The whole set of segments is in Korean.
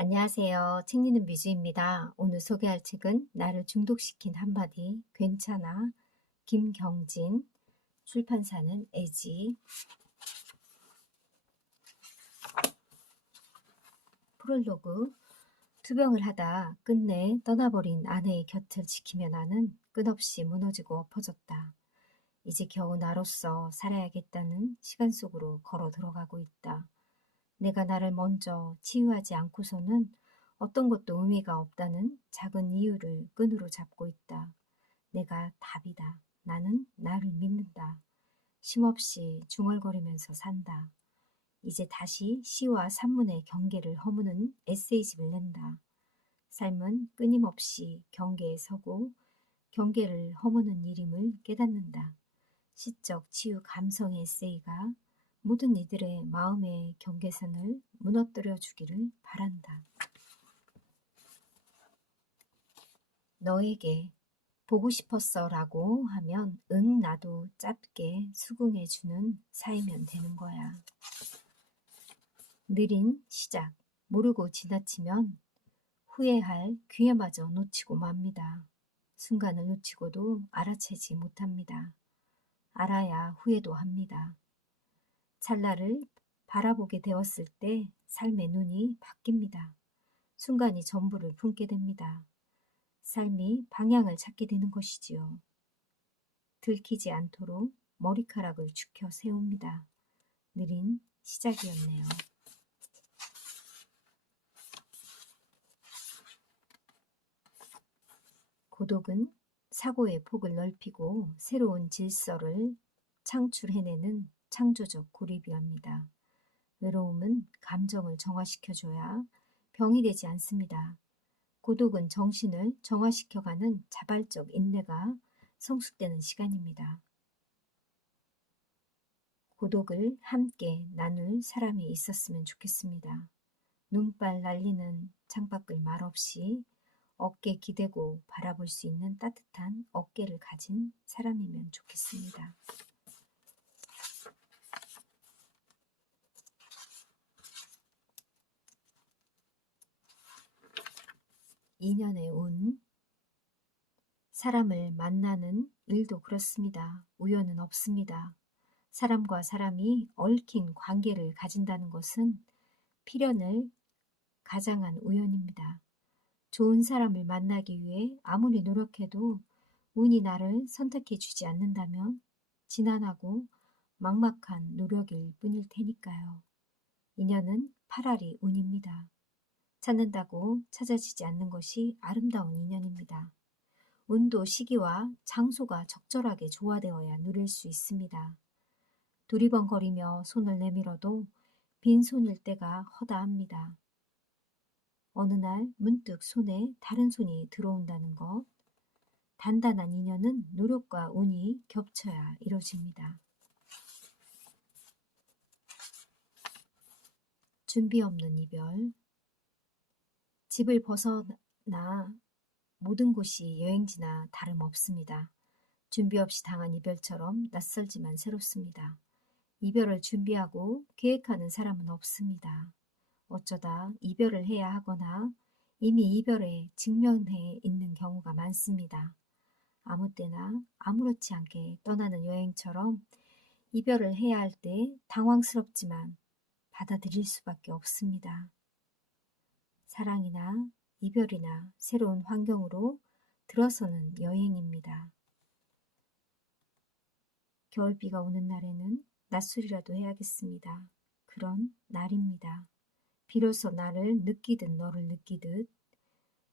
안녕하세요. 책 읽는 뮤즈입니다. 오늘 소개할 책은 나를 중독시킨 한마디, 괜찮아, 김경진, 출판사는 애지, 프롤로그, 투병을 하다 끝내 떠나버린 아내의 곁을 지키며 나는 끝없이 무너지고 엎어졌다. 이제 겨우 나로서 살아야겠다는 시간 속으로 걸어 들어가고 있다. 내가 나를 먼저 치유하지 않고서는 어떤 것도 의미가 없다는 작은 이유를 끈으로 잡고 있다. 내가 답이다. 나는 나를 믿는다. 쉼없이 중얼거리면서 산다. 이제 다시 시와 산문의 경계를 허무는 에세이집을 낸다. 삶은 끊임없이 경계에 서고 경계를 허무는 일임을 깨닫는다. 시적 치유 감성의 에세이가 모든 이들의 마음의 경계선을 무너뜨려 주기를 바란다. 너에게 보고 싶었어 라고 하면 응 나도 짧게 수긍해 주는 사이면 되는 거야. 느린 시작, 모르고 지나치면 후회할 기회마저 놓치고 맙니다. 순간을 놓치고도 알아채지 못합니다. 알아야 후회도 합니다. 찰나를 바라보게 되었을 때 삶의 눈이 바뀝니다. 순간이 전부를 품게 됩니다. 삶이 방향을 찾게 되는 것이지요. 들키지 않도록 머리카락을 죽여 세웁니다. 느린 시작이었네요. 고독은 사고의 폭을 넓히고 새로운 질서를 창출해내는 창조적 고립이합니다. 외로움은 감정을 정화시켜줘야 병이 되지 않습니다. 고독은 정신을 정화시켜가는 자발적 인내가 성숙되는 시간입니다. 고독을 함께 나눌 사람이 있었으면 좋겠습니다. 눈발 날리는 창밖을 말없이 어깨 기대고 바라볼 수 있는 따뜻한 어깨를 가진 사람이면 좋겠습니다. 인연의 운 사람을 만나는 일도 그렇습니다. 우연은 없습니다. 사람과 사람이 얽힌 관계를 가진다는 것은 필연을 가장한 우연입니다. 좋은 사람을 만나기 위해 아무리 노력해도 운이 나를 선택해 주지 않는다면 지난하고 막막한 노력일 뿐일 테니까요. 인연은 파라리 운입니다. 찾는다고 찾아지지 않는 것이 아름다운 인연입니다. 운도 시기와 장소가 적절하게 조화되어야 누릴 수 있습니다. 두리번거리며 손을 내밀어도 빈손일 때가 허다합니다. 어느 날 문득 손에 다른 손이 들어온다는 것. 단단한 인연은 노력과 운이 겹쳐야 이루어집니다. 준비 없는 이별. 집을 벗어나 모든 곳이 여행지나 다름없습니다. 준비 없이 당한 이별처럼 낯설지만 새롭습니다. 이별을 준비하고 계획하는 사람은 없습니다. 어쩌다 이별을 해야 하거나 이미 이별에 직면해 있는 경우가 많습니다. 아무 때나 아무렇지 않게 떠나는 여행처럼 이별을 해야 할 때 당황스럽지만 받아들일 수밖에 없습니다. 사랑이나 이별이나 새로운 환경으로 들어서는 여행입니다. 겨울비가 오는 날에는 낮술이라도 해야겠습니다. 그런 날입니다. 비로소 나를 느끼듯 너를 느끼듯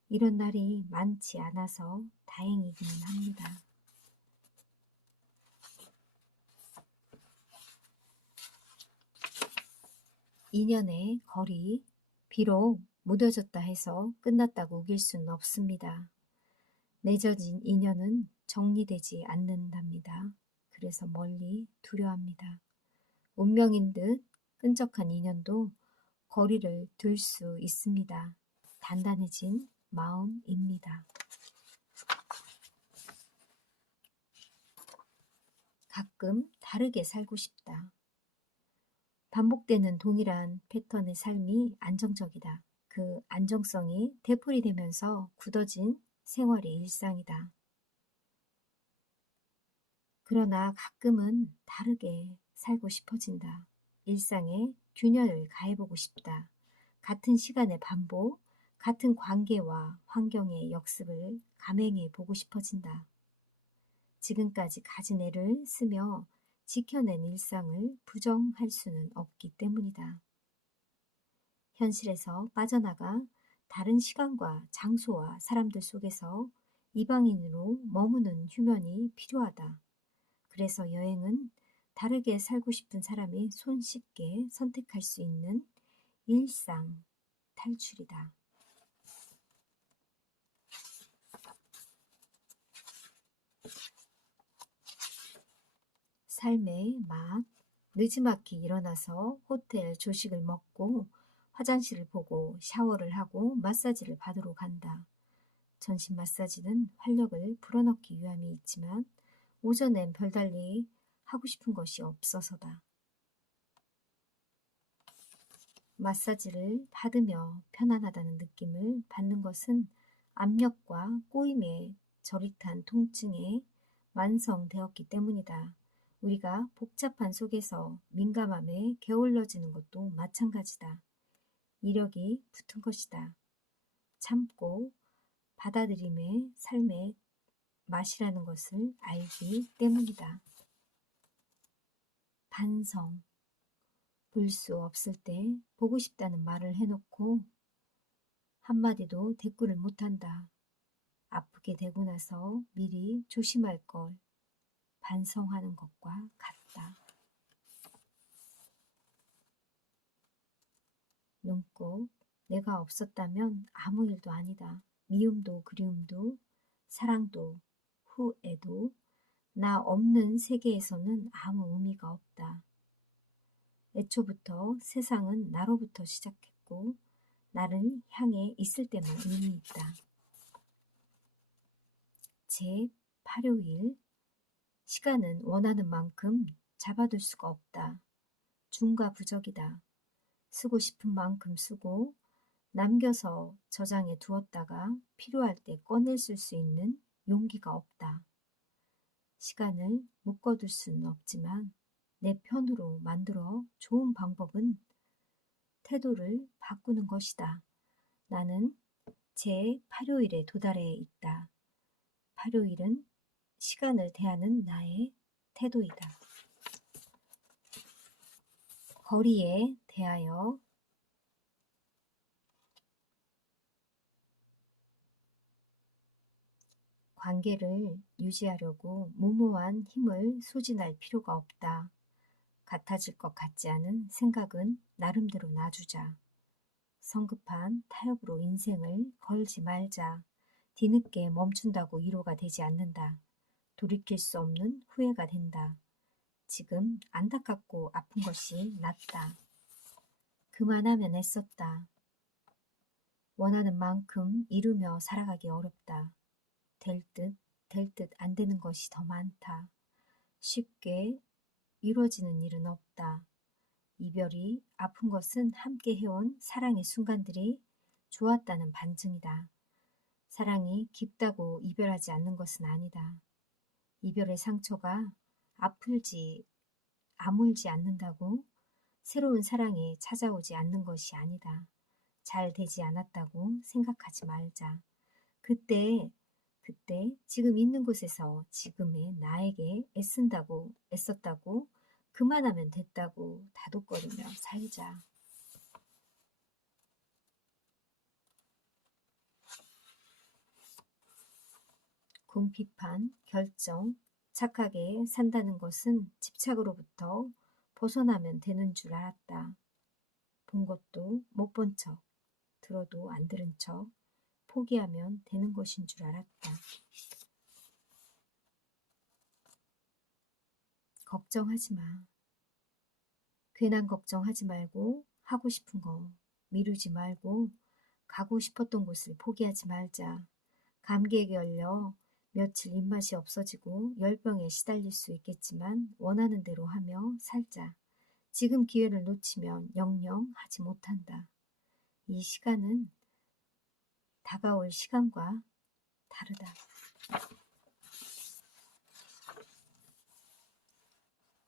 이런 날이 많지 않아서 다행이기는 합니다. 인연의 거리, 비록 무뎌졌다 해서 끝났다고 우길 수는 없습니다. 맺어진 인연은 정리되지 않는답니다. 그래서 멀리 두려합니다. 운명인 듯 끈적한 인연도 거리를 둘 수 있습니다. 단단해진 마음입니다. 가끔 다르게 살고 싶다. 반복되는 동일한 패턴의 삶이 안정적이다. 그 안정성이 되풀이 되면서 굳어진 생활의 일상이다. 그러나 가끔은 다르게 살고 싶어진다. 일상에 균열을 가해보고 싶다. 같은 시간의 반복, 같은 관계와 환경의 역습을 감행해 보고 싶어진다. 지금까지 가진 애를 쓰며 지켜낸 일상을 부정할 수는 없기 때문이다. 현실에서 빠져나가 다른 시간과 장소와 사람들 속에서 이방인으로 머무는 휴면이 필요하다. 그래서 여행은 다르게 살고 싶은 사람이 손쉽게 선택할 수 있는 일상 탈출이다. 삶의 맛. 늦지막히 일어나서 호텔 조식을 먹고 화장실을 보고 샤워를 하고 마사지를 받으러 간다. 전신 마사지는 활력을 불어넣기 위함이 있지만 오전엔 별달리 하고 싶은 것이 없어서다. 마사지를 받으며 편안하다는 느낌을 받는 것은 압력과 꼬임의 저릿한 통증에 완성되었기 때문이다. 우리가 복잡한 속에서 민감함에 게을러지는 것도 마찬가지다. 이력이 붙은 것이다. 참고 받아들임의 삶의 맛이라는 것을 알기 때문이다. 반성. 볼 수 없을 때 보고 싶다는 말을 해놓고 한마디도 대꾸를 못한다. 아프게 되고 나서 미리 조심할 걸 반성하는 것과 같다. 눈꼭 내가 없었다면 아무 일도 아니다. 미움도 그리움도 사랑도 후에도 나 없는 세계에서는 아무 의미가 없다. 애초부터 세상은 나로부터 시작했고 나를 향해 있을 때만 의미 있다. 제 8요일 시간은 원하는 만큼 잡아둘 수가 없다. 중과 부적이다. 쓰고 싶은 만큼 쓰고 남겨서 저장해 두었다가 필요할 때 꺼내줄 수 있는 용기가 없다. 시간을 묶어둘 수는 없지만 내 편으로 만들어 좋은 방법은 태도를 바꾸는 것이다. 나는 제 8요일에 도달해 있다. 8요일은 시간을 대하는 나의 태도이다. 거리에 대하여 관계를 유지하려고 무모한 힘을 소진할 필요가 없다. 같아질 것 같지 않은 생각은 나름대로 놔주자. 성급한 타협으로 인생을 걸지 말자. 뒤늦게 멈춘다고 위로가 되지 않는다. 돌이킬 수 없는 후회가 된다. 지금 안타깝고 아픈 것이 낫다. 그만하면 애썼다. 원하는 만큼 이루며 살아가기 어렵다. 될 듯, 될 듯 안 되는 것이 더 많다. 쉽게 이루어지는 일은 없다. 이별이 아픈 것은 함께 해온 사랑의 순간들이 좋았다는 반증이다. 사랑이 깊다고 이별하지 않는 것은 아니다. 이별의 상처가 아플지 아물지 않는다고 새로운 사랑이 찾아오지 않는 것이 아니다. 잘 되지 않았다고 생각하지 말자. 그때 그때 지금 있는 곳에서 지금의 나에게 애쓴다고 애썼다고 그만하면 됐다고 다독거리며 살자. 궁핍한 결정, 착하게 산다는 것은 집착으로부터 벗어나면 되는 줄 알았다. 본 것도 못 본 척, 들어도 안 들은 척, 포기하면 되는 것인 줄 알았다. 걱정하지 마. 괜한 걱정하지 말고 하고 싶은 거 미루지 말고 가고 싶었던 곳을 포기하지 말자. 감기에 걸려 며칠 입맛이 없어지고 열병에 시달릴 수 있겠지만 원하는 대로 하며 살자. 지금 기회를 놓치면 영영 하지 못한다. 이 시간은 다가올 시간과 다르다.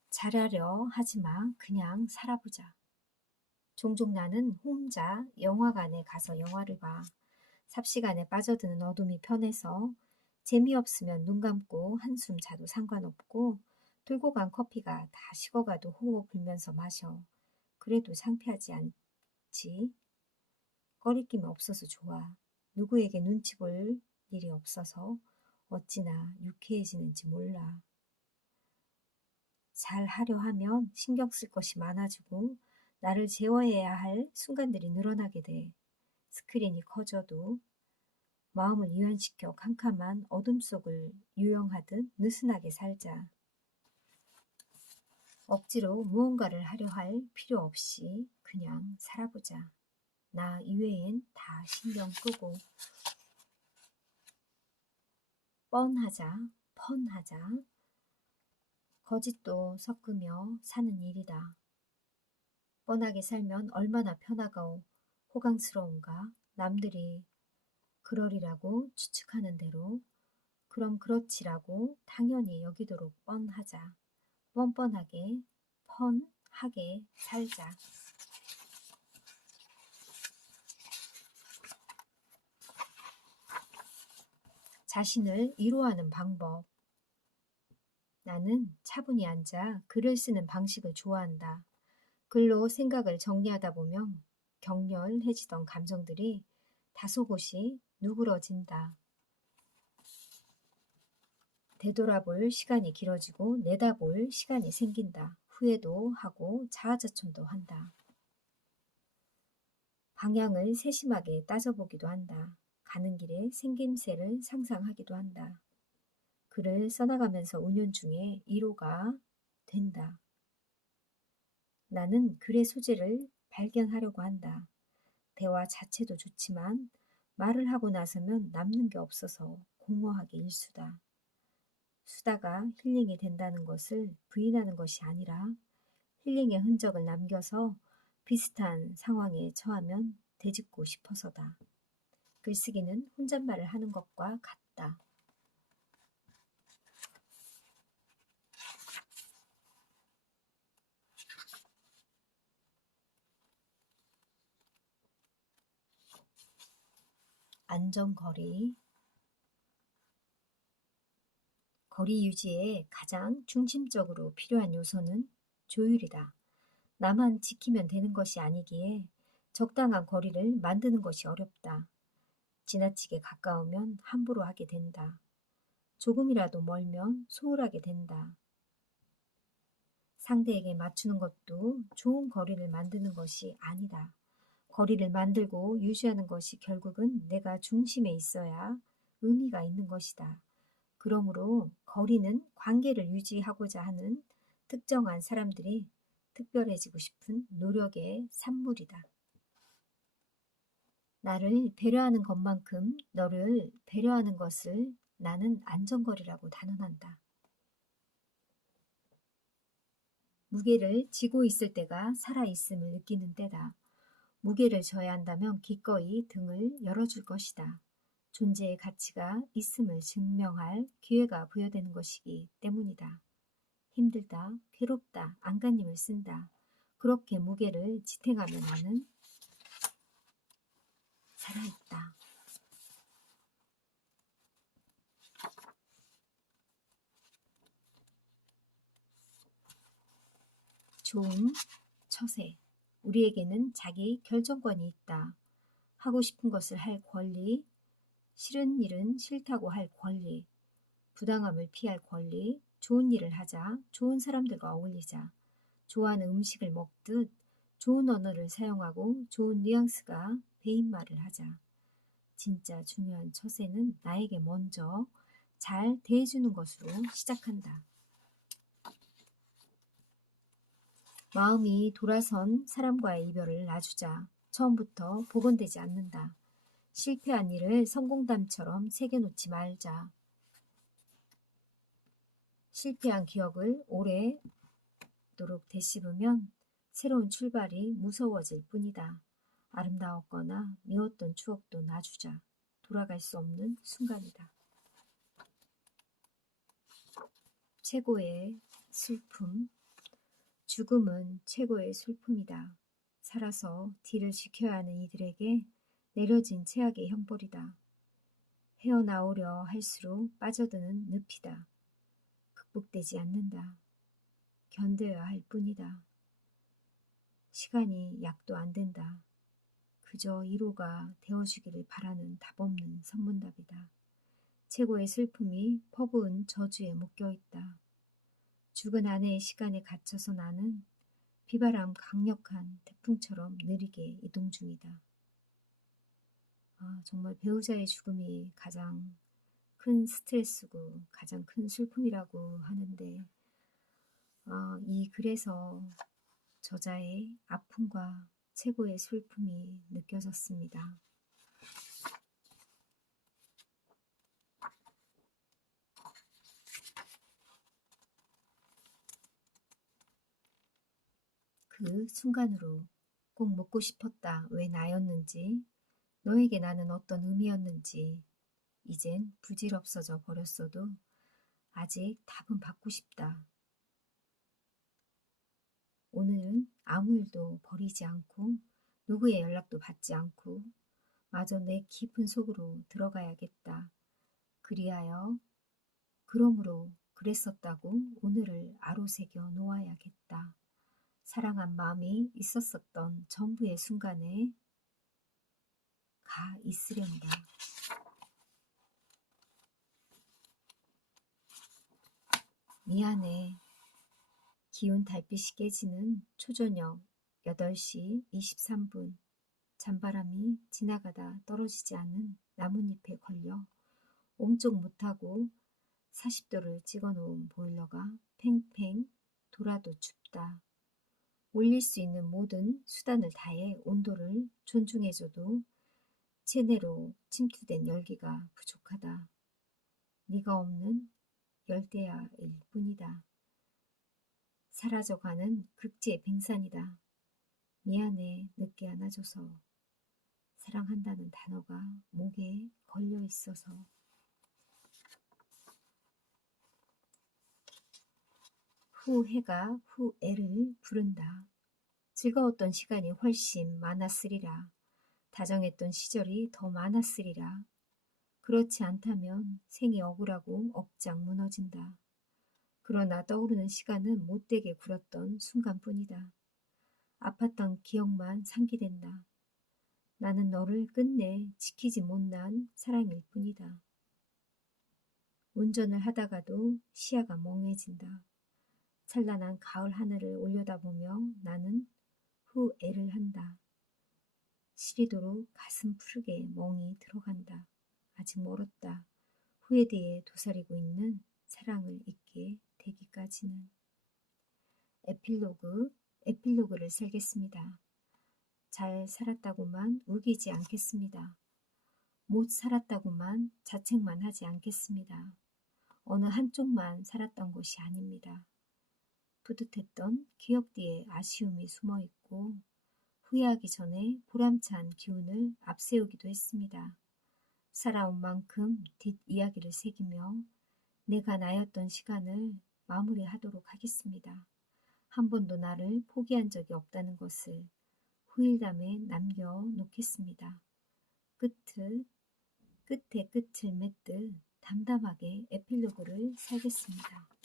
잘하려 하지 마. 그냥 살아보자. 종종 나는 혼자 영화관에 가서 영화를 봐. 삽시간에 빠져드는 어둠이 편해서 재미없으면 눈 감고 한숨 자도 상관없고 들고 간 커피가 다 식어가도 호호 불면서 마셔. 그래도 창피하지 않지. 꺼리낌이 없어서 좋아. 누구에게 눈치 볼 일이 없어서 어찌나 유쾌해지는지 몰라. 잘 하려 하면 신경 쓸 것이 많아지고 나를 제어해야 할 순간들이 늘어나게 돼. 스크린이 커져도 마음을 유연시켜 캄캄한 어둠 속을 유영하듯 느슨하게 살자. 억지로 무언가를 하려 할 필요 없이 그냥 살아보자. 나 이외엔 다 신경 끄고 뻔하자, 펀하자. 거짓도 섞으며 사는 일이다. 뻔하게 살면 얼마나 편하고 호강스러운가. 남들이 그러리라고 추측하는 대로 그럼 그렇지라고 당연히 여기도록 뻔하자. 뻔뻔하게 펀하게 살자. 자신을 위로하는 방법. 나는 차분히 앉아 글을 쓰는 방식을 좋아한다. 글로 생각을 정리하다 보면 격렬해지던 감정들이 다소곳이 누그러진다. 되돌아볼 시간이 길어지고 내다볼 시간이 생긴다. 후회도 하고 자아자찬도 한다. 방향을 세심하게 따져보기도 한다. 가는 길에 생김새를 상상하기도 한다. 글을 써나가면서 운yon 중에 이로가 된다. 나는 글의 소재를 발견하려고 한다. 대화 자체도 좋지만 말을 하고 나서면 남는 게 없어서 공허하게 일수다. 수다가 힐링이 된다는 것을 부인하는 것이 아니라 힐링의 흔적을 남겨서 비슷한 상황에 처하면 되짚고 싶어서다. 글쓰기는 혼잣말을 하는 것과 같다. 안전거리 거리 유지에 가장 중심적으로 필요한 요소는 조율이다. 나만 지키면 되는 것이 아니기에 적당한 거리를 만드는 것이 어렵다. 지나치게 가까우면 함부로 하게 된다. 조금이라도 멀면 소홀하게 된다. 상대에게 맞추는 것도 좋은 거리를 만드는 것이 아니다. 거리를 만들고 유지하는 것이 결국은 내가 중심에 있어야 의미가 있는 것이다. 그러므로 거리는 관계를 유지하고자 하는 특정한 사람들이 특별해지고 싶은 노력의 산물이다. 나를 배려하는 것만큼 너를 배려하는 것을 나는 안전거리라고 단언한다. 무게를 지고 있을 때가 살아있음을 느끼는 때다. 무게를 져야 한다면 기꺼이 등을 열어줄 것이다. 존재의 가치가 있음을 증명할 기회가 부여되는 것이기 때문이다. 힘들다, 괴롭다, 안간힘을 쓴다. 그렇게 무게를 지탱하며 나는 살아있다. 좋은 처세. 우리에게는 자기 결정권이 있다. 하고 싶은 것을 할 권리, 싫은 일은 싫다고 할 권리, 부당함을 피할 권리, 좋은 일을 하자, 좋은 사람들과 어울리자, 좋아하는 음식을 먹듯 좋은 언어를 사용하고 좋은 뉘앙스가 배인 말을 하자. 진짜 중요한 처세는 나에게 먼저 잘 대해주는 것으로 시작한다. 마음이 돌아선 사람과의 이별을 놔주자. 처음부터 복원되지 않는다. 실패한 일을 성공담처럼 새겨놓지 말자. 실패한 기억을 오래도록 되씹으면 새로운 출발이 무서워질 뿐이다. 아름다웠거나 미웠던 추억도 놔주자. 돌아갈 수 없는 순간이다. 최고의 슬픔. 죽음은 최고의 슬픔이다. 살아서 뒤를 지켜야 하는 이들에게 내려진 최악의 형벌이다. 헤어나오려 할수록 빠져드는 늪이다. 극복되지 않는다. 견뎌야 할 뿐이다. 시간이 약도 안 된다. 그저 1호가 되어주기를 바라는 답없는 선문답이다. 최고의 슬픔이 퍼부은 저주에 묶여있다. 죽은 아내의 시간에 갇혀서 나는 비바람 강력한 태풍처럼 느리게 이동 중이다. 아, 정말 배우자의 죽음이 가장 큰 스트레스고 가장 큰 슬픔이라고 하는데 아, 이 글에서 저자의 아픔과 최고의 슬픔이 느껴졌습니다. 그 순간으로 꼭 묻고 싶었다. 왜 나였는지, 너에게 나는 어떤 의미였는지, 이젠 부질없어져 버렸어도 아직 답은 받고 싶다. 오늘은 아무 일도 버리지 않고 누구의 연락도 받지 않고 마저 내 깊은 속으로 들어가야겠다. 그리하여 그러므로 그랬었다고 오늘을 아로새겨 놓아야겠다. 사랑한 마음이 있었었던 전부의 순간에 가 있으련다. 미안해. 기운 달빛이 깨지는 초저녁 8시 23분 잔바람이 지나가다 떨어지지 않은 나뭇잎에 걸려 옴쪽 못하고 40도를 찍어놓은 보일러가 팽팽 돌아도 춥다. 올릴 수 있는 모든 수단을 다해 온도를 존중해줘도 체내로 침투된 열기가 부족하다. 네가 없는 열대야일 뿐이다. 사라져가는 극지의 빙산이다. 미안해 늦게 안아줘서 사랑한다는 단어가 목에 걸려 있어서 후해가 후애를 부른다. 즐거웠던 시간이 훨씬 많았으리라. 다정했던 시절이 더 많았으리라. 그렇지 않다면 생이 억울하고 억장 무너진다. 그러나 떠오르는 시간은 못되게 굴었던 순간뿐이다. 아팠던 기억만 상기된다. 나는 너를 끝내 지키지 못난 사랑일 뿐이다. 운전을 하다가도 시야가 멍해진다. 찬란한 가을 하늘을 올려다보며 나는 후 애를 한다. 시리도록 가슴 푸르게 멍이 들어간다. 아직 멀었다. 후에 대해 도사리고 있는 사랑을 잊게 되기까지는 에필로그, 에필로그를 살겠습니다. 잘 살았다고만 우기지 않겠습니다. 못 살았다고만 자책만 하지 않겠습니다. 어느 한쪽만 살았던 것이 아닙니다. 뿌듯했던 기억 뒤에 아쉬움이 숨어 있고 후회하기 전에 보람찬 기운을 앞세우기도 했습니다. 살아온 만큼 뒷이야기를 새기며 내가 나였던 시간을 마무리하도록 하겠습니다. 한 번도 나를 포기한 적이 없다는 것을 후일담에 남겨놓겠습니다. 끝을, 끝에 끝을 맺듯 담담하게 에필로그를 살겠습니다.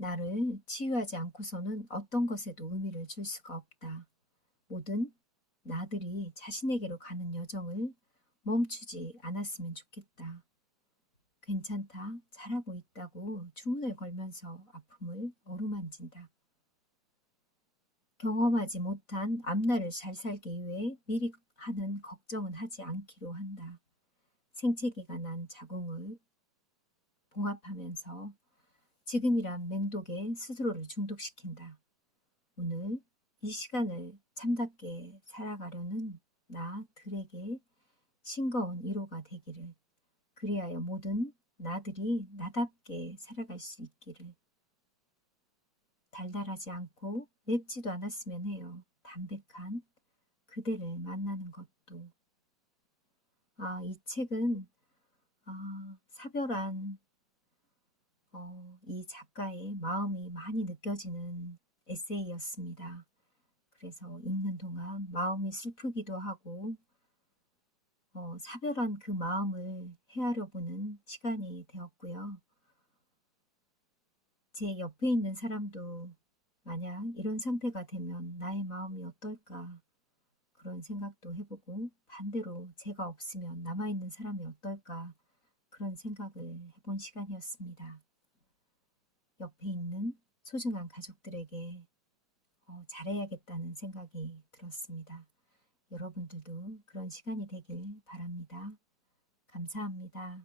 나를 치유하지 않고서는 어떤 것에도 의미를 줄 수가 없다. 모든 나들이 자신에게로 가는 여정을 멈추지 않았으면 좋겠다. 괜찮다, 잘하고 있다고 주문을 걸면서 아픔을 어루만진다. 경험하지 못한 앞날을 잘 살기 위해 미리 하는 걱정은 하지 않기로 한다. 생채기가 난 자궁을 봉합하면서 지금이란 맹독에 스스로를 중독시킨다. 오늘 이 시간을 참답게 살아가려는 나들에게 싱거운 위로가 되기를 그리하여 모든 나들이 나답게 살아갈 수 있기를 달달하지 않고 맵지도 않았으면 해요. 담백한 그대를 만나는 것도. 아, 이 책은 아, 사별한 어, 이 작가의 마음이 많이 느껴지는 에세이였습니다. 그래서 읽는 동안 마음이 슬프기도 하고 어, 사별한 그 마음을 헤아려 보는 시간이 되었고요. 제 옆에 있는 사람도 만약 이런 상태가 되면 나의 마음이 어떨까 그런 생각도 해보고 반대로 제가 없으면 남아있는 사람이 어떨까 그런 생각을 해본 시간이었습니다. 옆에 있는 소중한 가족들에게 어, 잘해야겠다는 생각이 들었습니다. 여러분들도 그런 시간이 되길 바랍니다. 감사합니다.